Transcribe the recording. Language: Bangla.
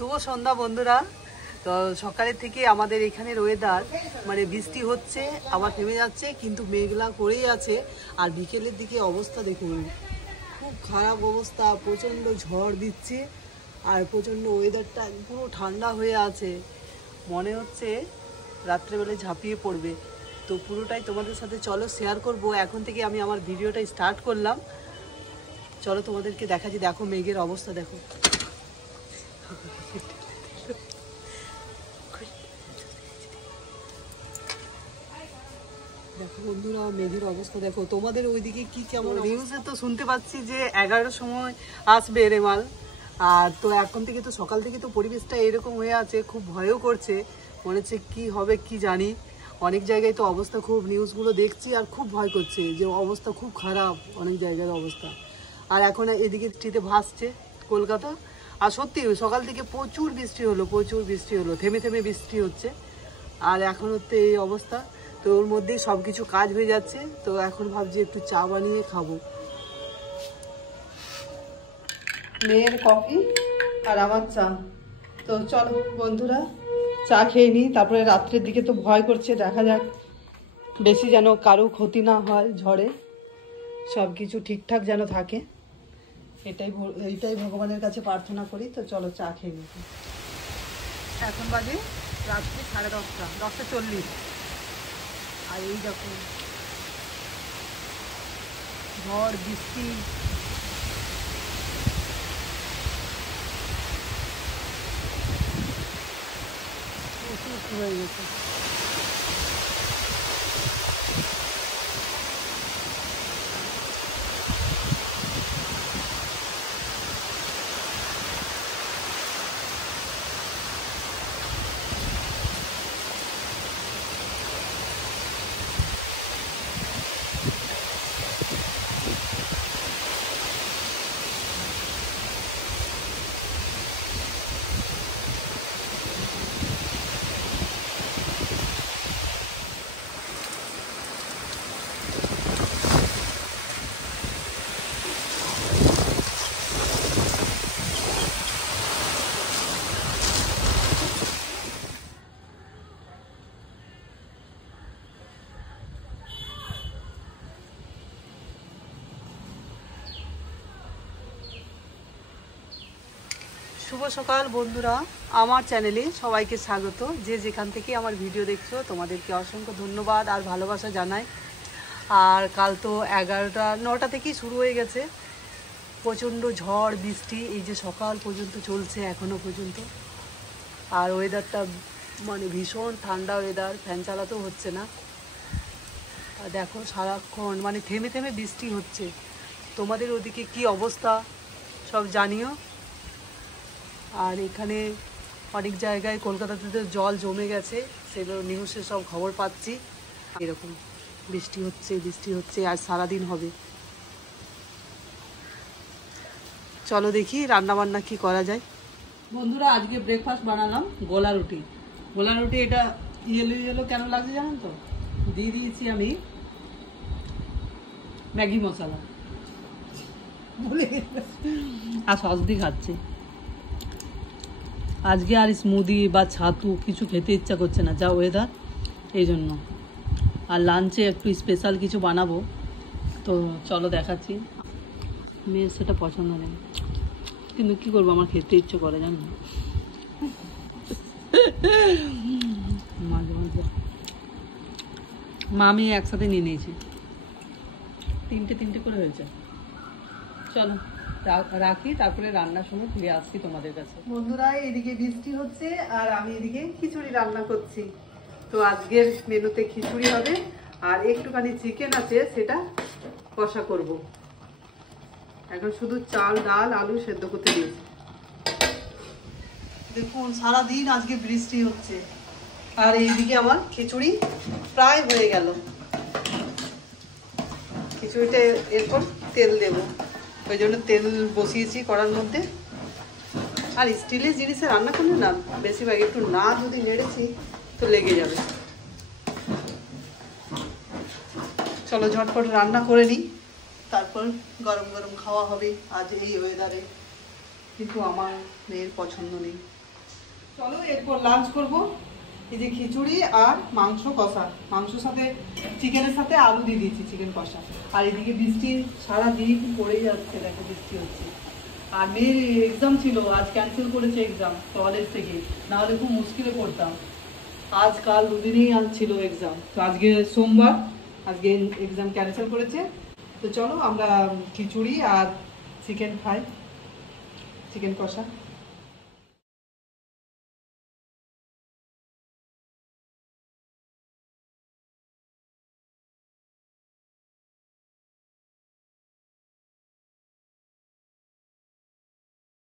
শুভ সন্ধ্যা বন্ধুরা। তো সকালের থেকে আমাদের এখানের ওয়েদার মানে বৃষ্টি হচ্ছে আবার থেমে যাচ্ছে, কিন্তু মেঘলা করেই আছে। আর বিকেলের দিকে অবস্থা দেখুন, খুব খারাপ অবস্থা, প্রচণ্ড ঝড় দিচ্ছে আর প্রচণ্ড ওয়েদারটা পুরো ঠান্ডা হয়ে আছে, মনে হচ্ছে রাত্রেবেলায় ঝাঁপিয়ে পড়বে। তো পুরোটাই তোমাদের সাথে চলো শেয়ার করব। এখন থেকে আমি আমার ভিডিওটা স্টার্ট করলাম, চলো তোমাদেরকে দেখাচ্ছি। দেখো মেঘের অবস্থা দেখো, দেখো বন্ধুরা মেঘের অবস্থা দেখো। তোমাদের ওইদিকে কি কেমন? নিউজে তো শুনতে পাচ্ছি যে 11টার সময় আসবে রেমাল। আর তো এখন থেকে তো সকাল থেকে তো পরিবেশটা এরকম হয়ে আছে, খুব ভয়ও করছে, মনে হচ্ছে কি হবে কি জানি। অনেক জায়গায় তো অবস্থা খুব, নিউজগুলো দেখছি আর খুব ভয় করছে যে অবস্থা খুব খারাপ অনেক জায়গার অবস্থা। আর এখন এদিকে বৃষ্টিতে ভাসছে কলকাতা। আর সত্যি সকাল থেকে প্রচুর বৃষ্টি হলো, থেমে থেমে বৃষ্টি হচ্ছে। আর এখন হচ্ছে এই অবস্থা। তো ওর মধ্যেই সব কিছু কাজ হয়ে যাচ্ছে। তো এখন ভাবছি একটু চা বানিয়ে খাবো। মেয়ের কফি আর আমার চা। তো চলো বন্ধুরা চা খেয়ে নিই, তারপরে রাত্রের দিকে তো ভয় করছে, দেখা যাক বেশি যেন কারো ক্ষতি না হয় ঝড়ে, সব কিছু ঠিকঠাক যেন থাকে, এইটাই ভগবানের কাছে প্রার্থনা করি। তো চলো চা খেয়ে নিই। এখন বাজে রাত্রি 10:30, 10:40। আর এই দেখো ঝড় বৃষ্টি, প্রচুর হয়ে গেছে। শুভ সকাল বন্ধুরা, আমার চ্যানেলে সবাইকে স্বাগত। যে যেখান থেকে আমার ভিডিও দেখছো তোমাদেরকে অসংখ্য ধন্যবাদ আর ভালোবাসা জানাই। আর কাল তো 11টা 9টা থেকেই শুরু হয়ে গেছে প্রচণ্ড ঝড় বৃষ্টি, এই যে সকাল পর্যন্ত চলছে এখনও পর্যন্ত। আর ওয়েদারটা মানে ভীষণ ঠান্ডা ওয়েদার, ফ্যান চালাতেও হচ্ছে না। আর দেখো সারাক্ষণ মানে থেমে থেমে বৃষ্টি হচ্ছে। তোমাদের ওদিকে কি অবস্থা সব জানিও। আর এখানে অনেক জায়গায় কলকাতাতে তো জল জমে গেছে, সেগুলো নিউজে সব খবর পাচ্ছি। এরকম বৃষ্টি হচ্ছে আর সারাদিন হবে। চলো দেখি রান্নাবান্না কি করা যায়। বন্ধুরা আজকে ব্রেকফাস্ট বানালাম গোলা রুটি। এটা ইয়েলো কেন লাগছে জানেন তো? দিয়ে দিয়েছি আমি ম্যাগি মশলা, আর সস দিয়ে খাচ্ছি আজকে। আর স্মুদি বা ছাতু কিছু খেতে ইচ্ছা করছে না, যা ওয়েদার, এই জন্য। আর লাঞ্চে একটু স্পেশাল কিছু বানাবো, তো চলো দেখাচ্ছি। মেয়ের সেটা পছন্দ নেই, কিন্তু কী করবো, আমার খেতে ইচ্ছে করে জানো। মাঝে মাঝে মা আমি একসাথে নিয়ে নিয়েছি, তিনটে করে হয়েছে। চলো রাখি, তারপরে রান্নার সময় ফিরে আসছি তোমাদের কাছে। বন্ধুরা এদিকে বৃষ্টি হচ্ছে আর আমি এদিকে খিচুড়ি রান্না করছি। তো আজকের মেনুতে খিচুড়ি হবে আর একটুখানি চিকেন আছে, সেটা কষা করব। এখন শুধু চাল ডাল আলু সেদ্ধ করতে দিয়েছি। দেখুন সারাদিন আজকে বৃষ্টি হচ্ছে। আর এইদিকে আমার খিচুড়ি প্রায় হয়ে গেল। খিচুড়িটা এরপর তেল দেবো, ওই জন্য তেল বসিয়েছি কড়ার মধ্যে। আর স্টিলের জিনিসে রান্না করলে না বেশিরভাগ একটু না যদি নেড়েছি তো লেগে যাবে। চলো ঝটপট রান্না করে নিই, তারপর গরম গরম খাওয়া হবে আজ এই ওয়েদারে। কিন্তু আমার মেয়ের পছন্দ নেই, চলো এরপর লাঞ্চ করব। এই যে খিচুড়ি আর মাংস কষা, মাংসর সাথে চিকেনের সাথে আলু দিয়ে দিয়েছি, চিকেন কষা। আর এদিকে বৃষ্টি সারা দিন পড়েই যাচ্ছে, দেখো বৃষ্টি হচ্ছে। আর মেয়ের এক্সাম ছিল, আজ ক্যান্সেল করেছে এক্সাম কলেজ থেকে, নাহলে খুব মুশকিলে পড়তাম। আজ কাল দুদিনেই আজ ছিল এক্সাম, তো আজকে সোমবার, আজকে এক্সাম ক্যান্সেল করেছে। তো চলো আমরা খিচুড়ি আর চিকেন খাই, চিকেন কষা।